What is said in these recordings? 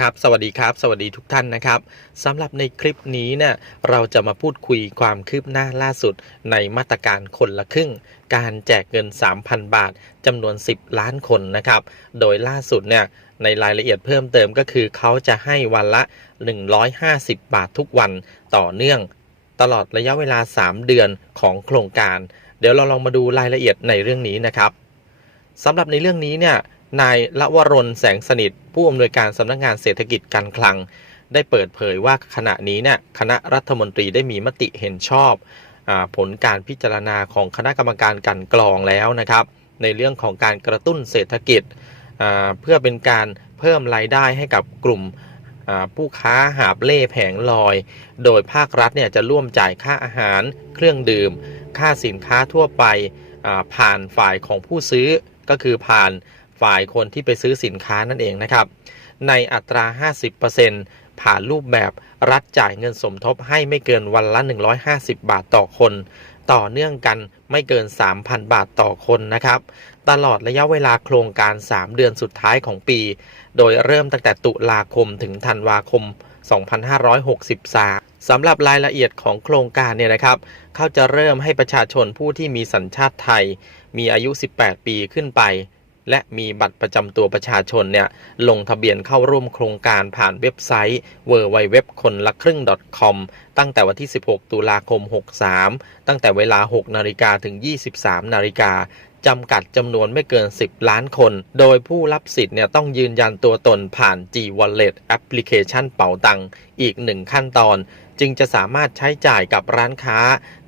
ครับสวัสดีครับ สวัสดีทุกท่านนะครับสำหรับในคลิปนี้เนี่ยเราจะมาพูดคุยความคืบหน้าล่าสุดในมาตรการคนละครึ่ง การแจกเงิน 3,000 บาทจำนวน 10 ล้านคนนะครับ โดยล่าสุดเนี่ยในรายละเอียดเพิ่มเติมก็คือเขาจะให้วันละ 150 บาททุกวันต่อเนื่อง ตลอดระยะเวลา 3 เดือนของโครงการ เดี๋ยวเราลองมาดูรายละเอียดในเรื่องนี้นะครับสำหรับในเรื่องนี้เนี่ย นายละวรนแสงสนิท ผู้อำนวยการสำนักงานเศรษฐกิจการคลัง ได้เปิดเผยว่าขณะนี้เนี่ยคณะรัฐมนตรีได้มีมติเห็นชอบอผลการพิจารณาของคณะกรรมการกันกรองแล้วนะครับ ในเรื่องของการกระตุ้นเศรษฐกิจเพื่อเป็นการเพิ่มรายได้ให้กับกลุ่มผู้ค้าหาบเล่แผงลอย โดยภาครัฐเนี่ยจะร่วมจ่ายค่าอาหาร เครื่องดื่ม ค่าสินค้าทั่วไปผ่านฝ่ายของผู้ซื้อก็คือผ่าน ฝ่ายคนที่ไปซื้อสินค้านั่นเองนะครับ ในอัตรา 50%ผ่านรูปแบบรัฐจ่ายเงินสมทบให้ไม่เกินวันละ 150 บาทต่อคน ต่อเนื่องกันไม่เกิน 3,000 บาทต่อคนนะครับ ตลอดระยะเวลาโครงการ 3 เดือนสุดท้ายของปี โดยเริ่มตั้งแต่ตุลาคมถึงธันวาคม 2563สำหรับรายละเอียดของโครงการเนี่ยนะครับ เขาจะเริ่มให้ประชาชนผู้ที่มีสัญชาติไทย มีอายุ 18 ปีขึ้นไป และมีบัตรประจำตัวประชาชนเนี่ยลงทะเบียนเข้าร่วมโครงการผ่านเว็บไซต์ www คนละครึ่ง .com ตั้งแต่วันที่ 16 ตุลาคม 63 ตั้งแต่เวลา 6 นาฬิกาถึง 23 นาฬิกาจำกัดจำนวนไม่เกิน 10 ล้านคน โดยผู้รับสิทธิ์เนี่ยต้องยืนยันตัวตนผ่าน G Wallet แอปพลิเคชันเป๋าตังอีกหนึ่งขั้นตอน จึงจะสามารถใช้จ่ายกับร้านค้า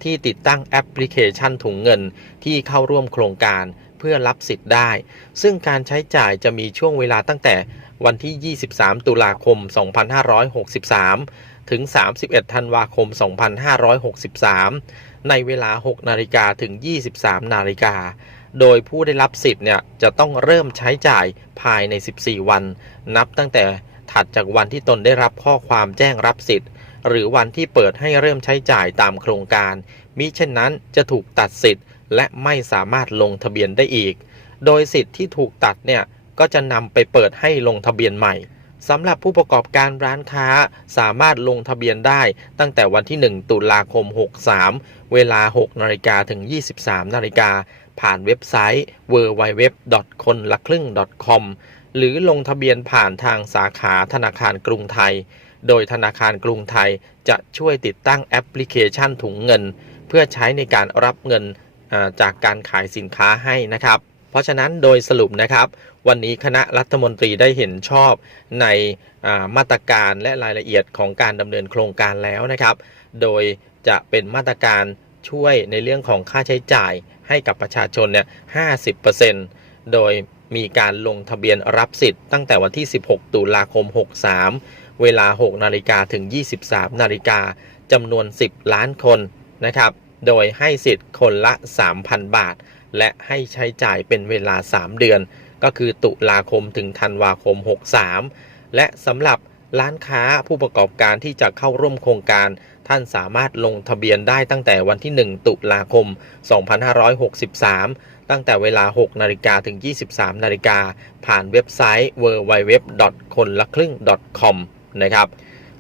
ที่ติดตั้งแอปพลิเคชันถุงเงินที่เข้าร่วมโครงการ พื่อรับสิทธิ์ได้ ซึ่งการใช้จ่ายจะมีช่วงเวลาตั้งแต่วันที่ 23 ตุลาคม 2563 ถึง 31 ธันวาคม 2563 ในเวลา 6 นาฬิกาถึง 23 นาฬิกา โดยผู้ได้รับสิทธิ์เนี่ยจะต้องเริ่มใช้จ่ายภายใน 14 วัน นับตั้งแต่ถัดจากวันที่ตนได้รับข้อความแจ้งรับสิทธิ์ หรือวันที่เปิดให้เริ่มใช้จ่ายตามโครงการ มิเช่นนั้นจะถูกตัดสิทธิ์ และไม่สามารถลงทะเบียนได้อีก โดยสิทธิ์ที่ถูกตัดเนี่ยก็จะนำไปเปิดให้ลงทะเบียนใหม่สำหรับผู้ประกอบการร้านค้าสามารถลงทะเบียนได้ตั้งแต่วันที่ 1 ตุลาคม 63 เวลา 6นาฬิกาถึง 23นาฬิกาผ่านเว็บไซต์ www. คนละครึ่ง .com หรือลงทะเบียนผ่านทางสาขาธนาคารกรุงไทย โดยธนาคารกรุงไทยจะช่วยติดตั้งแอปพลิเคชันถุงเงิน เพื่อใช้ในการรับเงิน จากการขายสินค้าให้นะครับ เพราะฉะนั้นโดยสรุปนะครับ วันนี้คณะรัฐมนตรีได้เห็นชอบในมาตรการและรายละเอียดของการดำเนินโครงการแล้วนะครับ โดยจะเป็นมาตรการช่วยในเรื่องของค่าใช้จ่ายให้กับประชาชนเนี่ย50%โดยมีการลงทะเบียนรับสิทธิ์ตั้งแต่วันที่ 16 ตุลาคม 63 เวลา 6 นาฬิกาถึง 23 นาฬิกาจำนวน 10 ล้านคนนะครับ โดยให้สิทธิ์คนละ 3,000 บาท และให้ใช้จ่ายเป็นเวลา 3 เดือน ก็คือตุลาคมถึงธันวาคม 63 และสำหรับร้านค้าผู้ประกอบการที่จะเข้าร่วมโครงการ ท่านสามารถลงทะเบียนได้ตั้งแต่วันที่ 1 ตุลาคม 2563 ตั้งแต่เวลา 6 นาฬิกาถึง 23 นาฬิกาผ่านเว็บไซต์ www. คนละครึ่ง .com นะครับ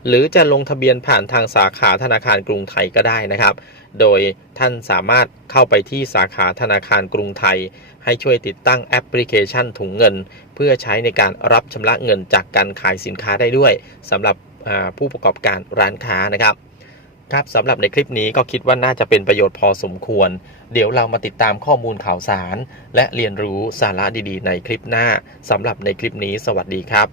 หรือจะลงทะเบียนผ่านทางสาขาธนาคารกรุงไทยก็ได้นะครับ โดยท่านสามารถเข้าไปที่สาขาธนาคารกรุงไทย ให้ช่วยติดตั้งแอปพลิเคชันถุงเงิน เพื่อใช้ในการรับชำระเงินจากการขายสินค้าได้ด้วยสำหรับผู้ประกอบการร้านค้านะครับครับสำหรับในคลิปนี้ก็คิดว่าน่าจะเป็นประโยชน์พอสมควร เดี๋ยวเรามาติดตามข้อมูลข่าวสาร และเรียนรู้สาระดีๆ ในคลิปหน้าสำหรับในคลิปนี้สวัสดีครับ